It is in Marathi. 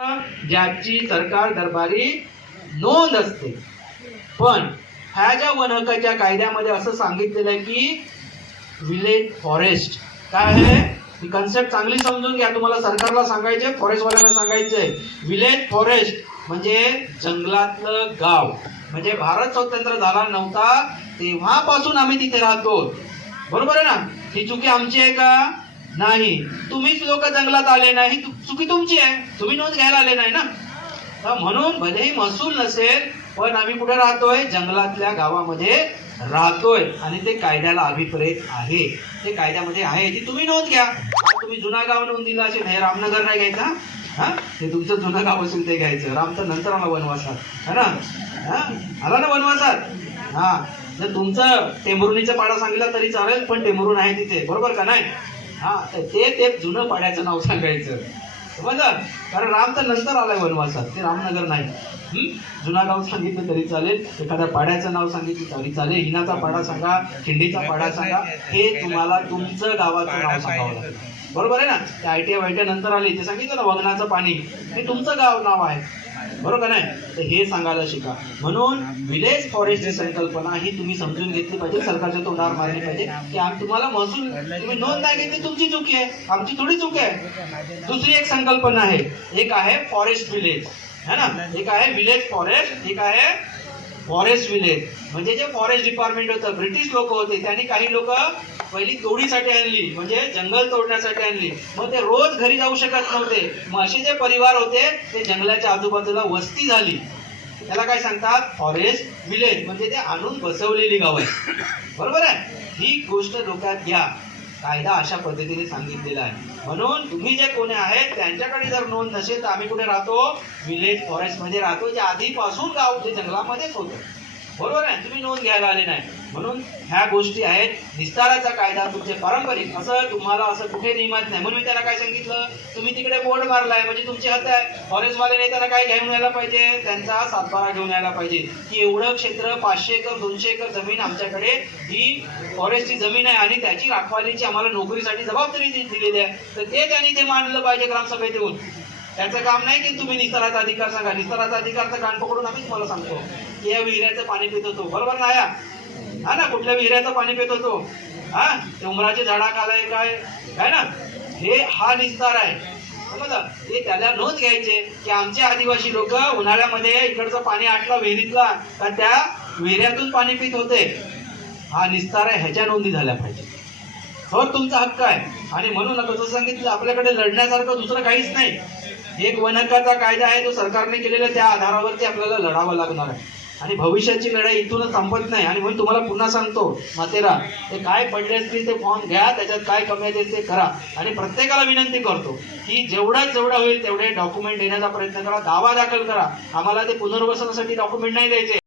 ज्याची सरकार दरबारी नोंद असते। पण ह्या ज्या वन हक्काच्या कायद्यामध्ये असं सांगितलेलं आहे की विलेज फॉरेस्ट काय आहे, ही कन्सेप्ट चांगली समजून घ्या। तुम्हाला सरकारला सांगायचे, फॉरेस्टवाल्यांना सांगायचंय, विलेज फॉरेस्ट म्हणजे जंगलातलं गाव। म्हणजे भारत स्वतंत्र झाला नव्हता तेव्हापासून आम्ही तिथे राहतो, बरोबर आहे ना? ही चुकी आमची आहे का? नाही, तुम्हीच लोक जंगलात आले नाही, चुकी तुमची आहे, तुम्ही नोंद घ्यायला आले नाही ना। तर म्हणून भलेही महसूल नसेल पण आम्ही कुठे राहतोय? जंगलातल्या गावामध्ये राहतोय आणि ते कायद्याला अभिप्रेत आहे, ते कायद्यामध्ये आहे, ती तुम्ही नोंद घ्या। तुम्ही जुना गाव नोंद दिला असेल, हे रामनगर नाही घ्यायचा, हा ते तुमचं जुनं गाव असेल ते घ्यायचं। राम तर नंतर आला वनवासात, है ना? आला ना वनवासात। हा, जर तुमचं टेंभुर्णीचा पाडा सांगितला तरी चालेल, पण टेंभुर्णी आहे तिथे, बरोबर का नाही? हा, ते जुनं पाड्याचं नाव सांगायचं, समजलं? कारण राम तर नंतर आलाय वनवासात, ते रामनगर नाही। जुना गाव सांगितलं तरी चालेल, एखाद्या पाड्याचं नाव सांगितलं तरी चालेल, हिनाचा पाडा सांगा, खिंडीचा पाडा सांगा, हे तुम्हाला तुमचं गावाचं नाव सांगावं लागेल, बरोबर आहे ना? ते आयटीआय वायटीआय नंतर आले, ते सांगितलं ना वगनाचं पाणी, हे तुमचं गाव नाव आहे, बरोबर नाही? तर हे सांगायला शिका। म्हणून विलेज फॉरेस्टची संकल्पना ही तुम्ही समजून घेतली पाहिजे, सरकारच्या तोंडावर मारली पाहिजे की आम्ही तुम्हाला महसूल, तुम्ही नोंद नाही घेतली, तुमची चुकी आहे, आमची थोडी चुकी आहे। दुसरी एक संकल्पना आहे, एक आहे फॉरेस्ट विलेज, है ना? एक आहे विलेज फॉरेस्ट, एक आहे फॉरेस्ट विलेज। म्हणजे जे फॉरेस्ट डिपार्टमेंट होतं, ब्रिटिश लोक होते, त्यांनी काही लोक पहिली तोडीसाठी आणली, म्हणजे जंगल तोडण्यासाठी आणली, मग ते रोज घरी जाऊ शकत नव्हते, मग असे जे परिवार होते ते जंगलाच्या आजूबाजूला वस्ती झाली, त्याला काय सांगतात? Forest village. म्हणजे ते आणून बसवलेली गाव आहे, बरोबर आहे? ही गोष्ट डोक्यात घ्या, कायदा अशा पद्धतीने सांगितलेला आहे। म्हणून तुम्ही जे कोणी आहेत त्यांच्याकडे जर नोंद नसेल तर आम्ही कुठे राहतो? विलेज फॉरेस्ट मध्ये राहतो, जे आधीपासून गाव जे जंगलामध्येच होतं, बरोबर आहे? तुम्ही नोंद घ्यायला आले नाही, म्हणून ह्या गोष्टी आहेत। विस्ताराचा कायदा तुमचे पारंपरिक, असं तुम्हाला असं कुठे नियमात नाही। म्हणून मी त्याला काय सांगितलं, तुम्ही तिकडे बोर्ड मारलाय म्हणजे तुमची हद्द आहे, फॉरेस्टवाल्याने त्याला काय घेऊन यायला पाहिजे? त्यांचा सातबारा घेऊन यायला पाहिजे की एवढं क्षेत्र 500 एकर 200 एकर जमीन आमच्याकडे ही फॉरेस्टची जमीन आहे आणि त्याची राखवालीची आम्हाला नोकरीसाठी जबाबदारी दिलेली आहे, तर ते त्यांनी ते मांडलं पाहिजे ग्रामसभेत येऊन। त्याचं काम नाही की तुम्ही निस्ताराचा अधिकार सांगा, निस्ताराचा अधिकारचं कान पकडून आम्ही तुम्हाला सांगतो की या विहिऱ्याचं पाणी पित होतो, बरोबर नाही? हा ना, कुठल्या विहिऱ्याचं पाणी पित होतो? हा, ते उमराच्या झाडाखालाय काय काय ना, हे हा निस्तार आहे, समजलं? हे त्याला नोंद घ्यायचे की आमचे आदिवासी लोक उन्हाळ्यामध्ये इकडचं पाणी आटला विहिरीतला तर त्या विहिऱ्यातून पाणी पित होते, हा निस्तार आहे, ह्याच्या नोंदी झाल्या पाहिजे, हो तुमचा हक्क आहे। आणि म्हणून आता जसं सांगितलं, आपल्याकडे लढण्यासारखं दुसरं काहीच नाही। एक वन हक्काचा कायदा आहे जो सरकारने केलेला, त्या आधारावरती आपल्याला लढावं लागणार आहे आणि भविष्याची लढाई इथूनच संपत नाही। आणि म्हणून तुम्हाला पुन्हा सांगतो, मातेरा, ते काय पडले असतील ते फॉर्म घ्या, त्याच्यात काय कमी आहे ते करा, आणि प्रत्येकाला विनंती करतो की जेवढं होईल तेवढे डॉक्युमेंट देण्याचा प्रयत्न करा, दावा दाखल करा। आम्हाला ते पुनर्वसनासाठी डॉक्युमेंट नाही द्यायचे,